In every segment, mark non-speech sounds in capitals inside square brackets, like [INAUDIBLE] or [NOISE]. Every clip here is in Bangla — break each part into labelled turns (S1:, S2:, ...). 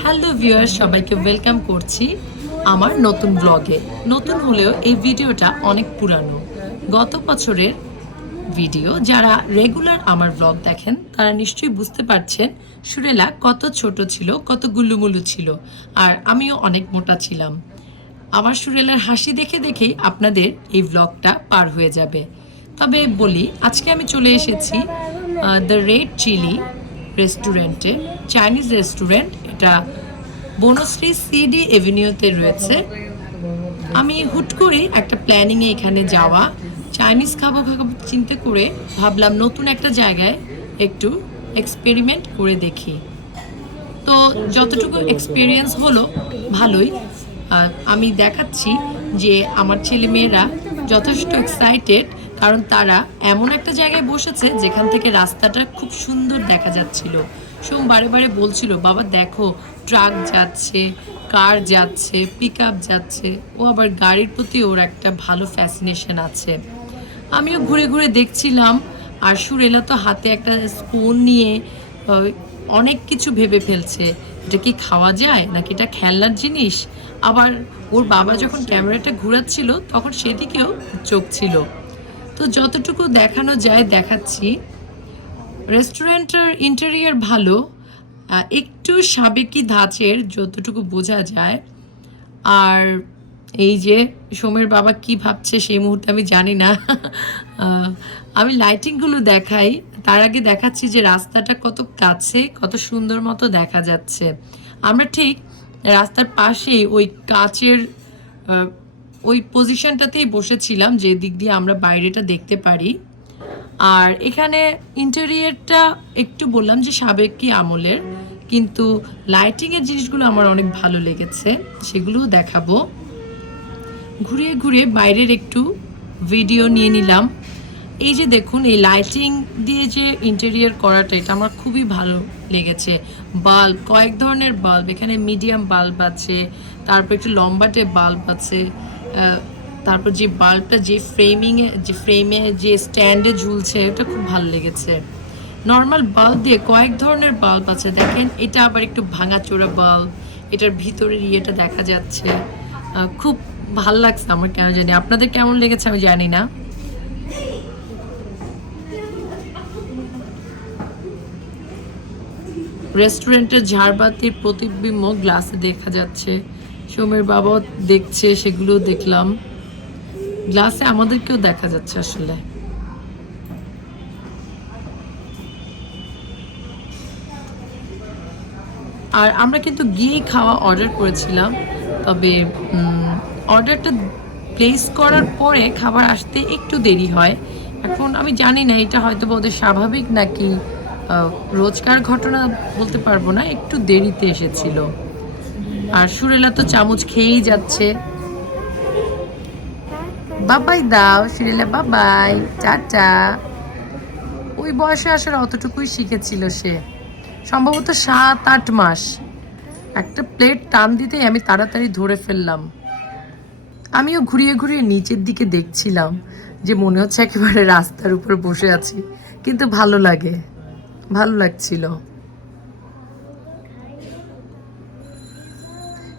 S1: হ্যালো ভিউয়ার সবাইকে ওয়েলকাম করছি আমার নতুন ব্লগে নতুন হলেও এই ভিডিওটা অনেক পুরানো। গত বছরের ভিডিও যারা রেগুলার আমার ব্লগ দেখেন, তারা নিশ্চয়ই বুঝতে পারছেন সুরেলা কত ছোট ছিল, কত গুল্লুমুলু ছিল, আর আমিও অনেক মোটা ছিলাম। আমার সুরেলার হাসি দেখে দেখেই আপনাদের এই ব্লগটা পার হয়ে যাবে। তবে বলি, আজকে আমি চলে এসেছি দ্য রেড চিলি রেস্টুরেন্টে চাইনিজ রেস্টুরেন্ট এটা বনশ্রী সিডি এভিনিউতে রয়েছে। আমি হুট করে একটা প্ল্যানিংয়ে এখানে যাওয়া চাইনিজ খাব খাব চিন্তা করে ভাবলাম নতুন একটা জায়গায় একটু এক্সপেরিমেন্ট করে দেখি। তো যতটুকু এক্সপিরিয়েন্স হলো, ভালোই। আমি দেখাচ্ছি যে আমার ছেলেমেয়েরা যথেষ্ট এক্সাইটেড কারণ তারা এমন একটা জায়গায় বসেছে যেখান থেকে রাস্তাটা খুব সুন্দর দেখা যাচ্ছিল। সোম বারে বারে বলছিল, বাবা, দেখো, ট্রাক যাচ্ছে, কার যাচ্ছে পিক যাচ্ছে, ও আবার গাড়ির প্রতি ওর একটা ভালো ফ্যাসিনেশন আছে। আমিও ঘুরে ঘুরে দেখছিলাম আর সুরেলা তো হাতে একটা স্পুন নিয়ে অনেক কিছু ভেবে ফেলছে। এটা কি খাওয়া যায় নাকি এটা খেলনার জিনিস? আবার ওর বাবা যখন ক্যামেরাটা ঘোরাচ্ছিল, তখন সেদিকেও চোখ ছিল। তো যতটুকু দেখানো যায়, দেখাচ্ছি। রেস্টুরেন্টের ইন্টেরিয়ার ভালো একটু সাবেকি ধাঁচের যতটুকু বোঝা যায়। আর এই যে সোমের বাবা কি ভাবছে সেই মুহূর্তে আমি জানি না। [LAUGHS] আমি লাইটিংগুলো দেখাই। তার আগে দেখাচ্ছি যে রাস্তাটা কত কাছে, কত সুন্দর মতো দেখা যাচ্ছে। আমরা ঠিক রাস্তার পাশেই ওই কাচের ওই পজিশনটাতেই বসেছিলাম যে দিক দিয়ে আমরা বাইরেটা দেখতে পারি। আর এখানে ইন্টেরিয়রটা একটু বললাম যে সাবেক কি আমলের, কিন্তু লাইটিংয়ের জিনিসগুলো আমার অনেক ভালো লেগেছে, সেগুলোও দেখাবো। ঘুরিয়ে ঘুরে বাইরের একটু ভিডিও নিয়ে নিলাম। এই যে দেখুন, এই লাইটিং দিয়ে যে ইন্টেরিয়ার করাটা, এটা আমার খুবই ভালো লেগেছে। বাল্ব, কয়েক ধরনের বাল্ব, এখানে মিডিয়াম বাল্ব আছে, তারপর একটু লম্বাটে বাল্ব আছে তারপর যে বাল্বটা যে ফ্রেমিংয়ে যে ফ্রেমে যে স্ট্যান্ডে ঝুলছে, এটা খুব ভালো লেগেছে। নর্মাল বাল্ব দিয়ে কয়েক ধরনের বাল্ব আছে। দেখেন, এটা আবার একটু ভাঙাচোরা বাল্ব এটার ভিতরের ইয়েটা দেখা যাচ্ছে। খুব ভালো লাগছে আমার, কেন জানি। আপনাদের কেমন লেগেছে আমি জানি না। রেস্টুরেন্টের ঝাড়বাতির প্রতিবিম্ব গ্লাসে দেখা যাচ্ছে। সোমের বাবাও দেখছে, সেগুলো দেখলাম। গ্লাসে আমাদেরকেও দেখা যাচ্ছে আসলে। আর আমরা কিন্তু গিয়েই খাওয়া অর্ডার করেছিলাম, তবে অর্ডারটা প্লেস করার পরে খাবার আসতে একটু দেরি হয়। এখন আমি জানি না, এটা হয়তো ওদের স্বাভাবিক নাকি রোজকার ঘটনা বলতে পারব না, একটু দেরিতে এসেছিল। আর সুরেলা তো চামচ খেয়েই যাচ্ছে। বাবাই দাও, সুরেলা বাবাই, টাটা। ওই বয়সে আসলে অতটুকুই শিখেছিল সে। সম্ভবত সাত, আট মাস। একটা প্লেট টান দিতেই আমি তাড়াতাড়ি ধরে ফেললাম। আমিও ঘুরিয়ে ঘুরিয়ে নিচের দিকে দেখছিলাম যে মনে হচ্ছে একেবারে রাস্তার উপর বসে আছি, কিন্তু ভালো লাগে, ভালো লাগছিল।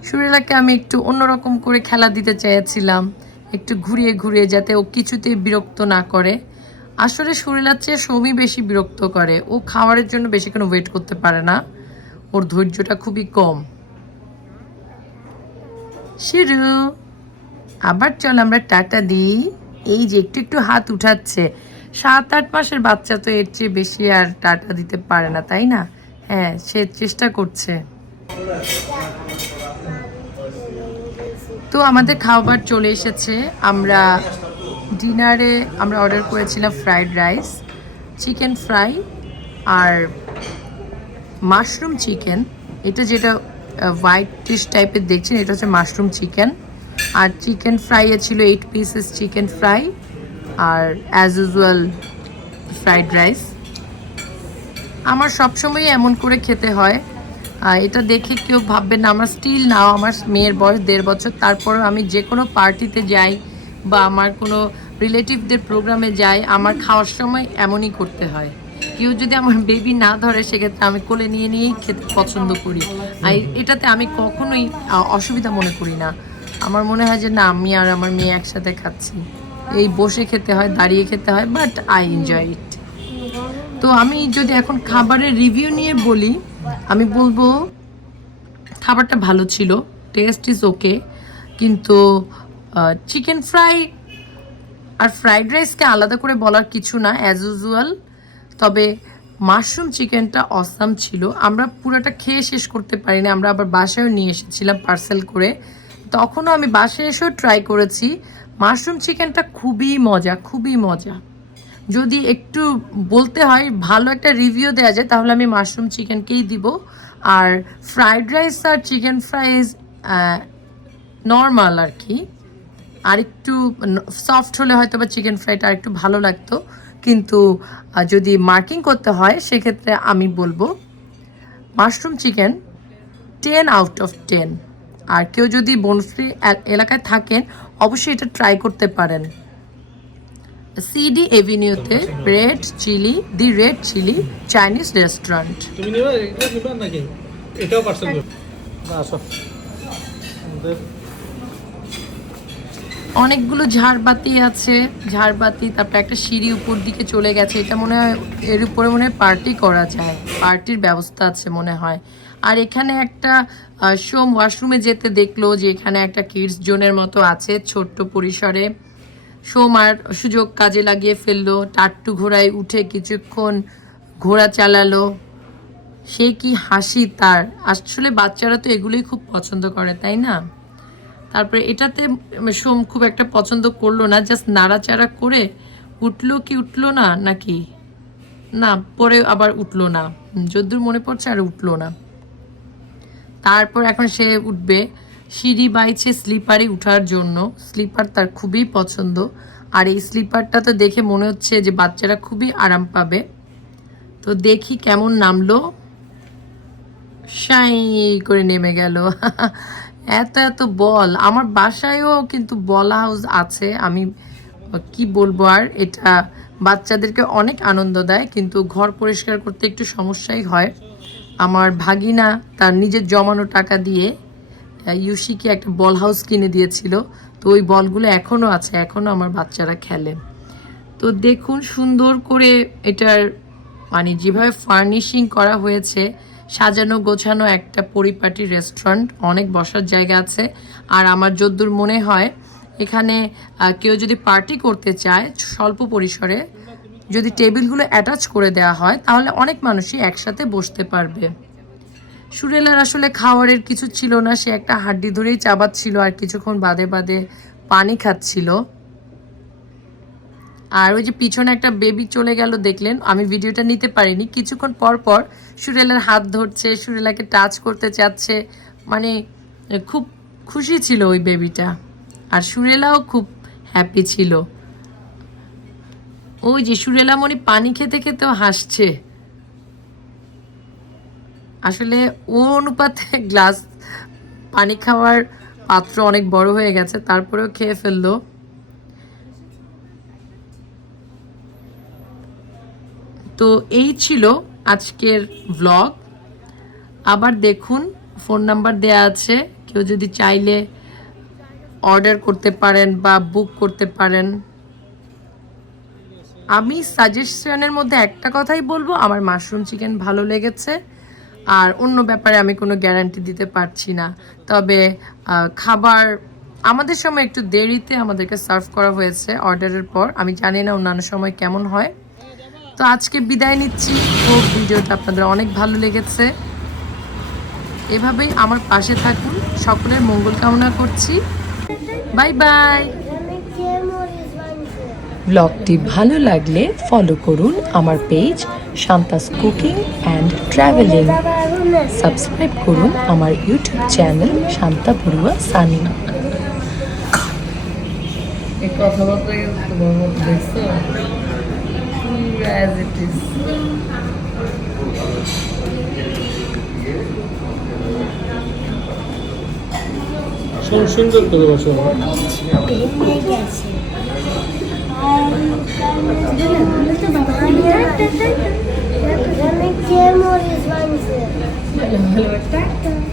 S1: সুরেলাকে আমি একটু অন্যরকম করে খেলা দিতে চেয়েছিলাম, একটু ঘুরিয়ে ঘুরিয়ে যাতে ও কিছুতেই বিরক্ত না করে। আসলে সুরেলার চেয়ে সৌমি বেশি বিরক্ত করে, ও খাওয়ারের জন্য বেশি বেশিক্ষণ ওয়েট করতে পারে না। ওর ধৈর্যটা খুবই কম। শিরু, আবার চল আমরা টাটা দিই। এই যে একটু একটু হাত উঠাচ্ছে। সাত আট মাসের বাচ্চা তো এর চেয়ে বেশি আর টাটা দিতে পারে না, তাই না? হ্যাঁ সে চেষ্টা করছে। তো আমাদের খাবার চলে এসেছে, আমরা ডিনারে আমরা অর্ডার করেছিলাম ফ্রাইড রাইস চিকেন ফ্রাই আর মাশরুম চিকেন এটা যেটা হোয়াইট ডিশ টাইপের দেখছেন, এটা হচ্ছে মাশরুম চিকেন আর চিকেন ফ্রাইয়ে ছিল এইট পিসেস চিকেন ফ্রাই আর অ্যাজ ইউজুয়াল ফ্রাইড রাইস আমার সবসময় এমন করে খেতে হয় এটা দেখে কেউ ভাববে না আমার স্টিল নাও আমার মেয়ের বয়স দেড় বছর তারপর আমি যে কোনো পার্টিতে যাই বা আমার কোনো রিলেটিভদের প্রোগ্রামে যাই আমার খাওয়ার সময় এমনই করতে হয়। কেউ যদি আমার বেবি না ধরে সেক্ষেত্রে আমি কোলে নিয়ে নিয়েই খেতে পছন্দ করি। আর এটাতে আমি কখনোই অসুবিধা মনে করি না। আমার মনে হয় যে না আমি আর আমার মেয়ে একসাথে খাচ্ছি। এই বসে খেতে হয় দাঁড়িয়ে খেতে হয় বাট আই এনজয় ইট তো আমি যদি এখন খাবারের রিভিউ নিয়ে বলি আমি বলব, খাবারটা ভালো ছিল টেস্ট ইজ ওকে কিন্তু চিকেন ফ্রাই আর ফ্রাইড রাইসকে আলাদা করে বলার কিছু না অ্যাজ ইউজুয়াল তবে মাশরুম চিকেনটা অসাম ছিল। আমরা পুরোটা খেয়ে শেষ করতে পারিনি, আমরা আবার বাসায়ও নিয়ে এসেছিলাম পার্সেল করে। তখনও আমি বাসায় এসেও ট্রাই করেছি। মাশরুম চিকেনটা খুবই মজা খুবই মজা। যদি একটু বলতে হয়, ভালো একটা রিভিউ দেওয়া যায়, তাহলে আমি মাশরুম চিকেনকেই দিব। আর ফ্রাইড রাইস আর চিকেন ফ্রাইজ নর্মাল আর কি। আর একটু সফট হলে হয়তো বা চিকেন ফ্রাইটা আর একটু ভালো লাগতো। কিন্তু যদি মার্কিং করতে হয়, সেক্ষেত্রে আমি বলব mushroom chicken ten out of ten আর কেউ যদি বনফ্রি এলাকায় থাকেন, অবশ্যই এটা ট্রাই করতে পারেন। CD এভিনিউতে red chilli the red chilli Chinese restaurant
S2: তুমি নিবে এগুলো নিবে নাকি? এটাও পার্সেল করবে আসো।
S1: অনেকগুলো ঝাড়বাতি আছে। ঝাড়বাতি তারপরে একটা সিঁড়ি উপর দিকে চলে গেছে। এটা মনে হয় এর উপরে মনে হয় পার্টি করা যায়। পার্টির ব্যবস্থা আছে মনে হয়। আর এখানে একটা সোম ওয়াশরুমে যেতে দেখল যে এখানে একটা কিডস জোনের মতো আছে ছোট্ট পরিসরে। সোম আর সুযোগ কাজে লাগিয়ে ফেলল। টাট্টু ঘোড়ায় উঠে কিছুক্ষণ ঘোড়া চালালো। সে কি হাসি তার? আসলে বাচ্চারা তো এগুলোই খুব পছন্দ করে, তাই না? তারপরে এটাতে সোম খুব একটা পছন্দ করল না জাস্ট নাড়াচাড়া করে উঠল কি উঠল না, নাকি? না, পরে আবার উঠল না। যদ্দূর মনে পড়ছে আর উঠল না। তারপর এখন সে উঠবে। সিঁড়ি বাইছে স্লিপারে উঠার জন্য। স্লিপার তার খুবই পছন্দ। আর এই স্লিপারটা তো দেখে মনে হচ্ছে যে বাচ্চারা খুবই আরাম পাবে। তো দেখি কেমন নামলো। সাই করে নেমে গেল। [LAUGHS] এত এত বল। আমার বাসায়ও কিন্তু বল হাউস আছে। আমি কি বলব আর, এটা বাচ্চাদেরকে অনেক আনন্দ দেয়, কিন্তু ঘর পরিষ্কার করতে একটু সমস্যাই হয়। আমার ভাগিনা তার নিজের জমানো টাকা দিয়ে আহ, ইউসিকে একটা বল হাউস কিনে দিয়েছিল। তো ওই বলগুলো এখনও আছে এখনও আমার বাচ্চারা খেলে। তো দেখুন সুন্দর করে এটার মানে যেভাবে ফার্নিশিং করা হয়েছে সাজানো গোছানো একটা পরিপাটি রেস্টুরেন্ট অনেক বসার জায়গা আছে। আর আমার যদ্দূর মনে হয় এখানে কেউ যদি পার্টি করতে চায় স্বল্প পরিসরে যদি টেবিলগুলো অ্যাটাচ করে দেওয়া হয় তাহলে অনেক মানুষই একসাথে বসতে পারবে। সুরেলার আসলে খাওয়ারের কিছু ছিল না, সে একটা হাড্ডি ধরেই চাবাচ্ছিল আর কিছুক্ষণ বাদে বাদে পানি খাচ্ছিল। আর ওই যে পিছনে একটা বেবি চলে গেল দেখলেন, আমি ভিডিওটা নিতে পারিনি। কিছুক্ষণ পর পর সুরেলার হাত ধরছে, সুরেলাকে টাচ করতে চাচ্ছে মানে খুব খুশি ছিল ওই বেবিটা। আর সুরেলাও খুব হ্যাপি ছিল। ওই যে সুরেলা মনি পানি খেতে খেতেও হাসছে। আসলে ও অনুপাতে [LAUGHS] গ্লাস পানি খাওয়ার পাত্র অনেক বড় হয়ে গেছে, তারপরেও খেয়ে ফেলল। তো এই ছিল আজকের ভ্লগ আবার দেখুন, ফোন নাম্বার দেয়া আছে। কেউ যদি চাইলে অর্ডার করতে পারেন বা বুক করতে পারেন। আমি সাজেশনের মধ্যে একটা কথাই বলব, আমার মাশরুম চিকেন ভালো লেগেছে। আর অন্য ব্যাপারে আমি কোনো গ্যারান্টি দিতে পারছি না। তবে খাবার, আমাদের সময় একটু দেরিতে আমাদেরকে সার্ভ করা হয়েছে অর্ডারের পর। আমি জানি না অন্যান্য সময় কেমন হয়। তো আজকে বিদায় নিচ্ছি। ও ভিডিওটা আপনাদের অনেক ভালো লেগেছে। এভাবেই আমার পাশে থাকুন। সকলের মঙ্গল কামনা করছি। বাই বাই ব্লগটি ভালো লাগলে ফলো করুন আমার page Shanta's cooking and travelling subscribe করুন আমার ইউটিউব চ্যানেল শান্তা বড়ুয়া সানি।
S2: সুন্দর করে বসো।
S3: ভেঙে গেছে আর তার মধ্যে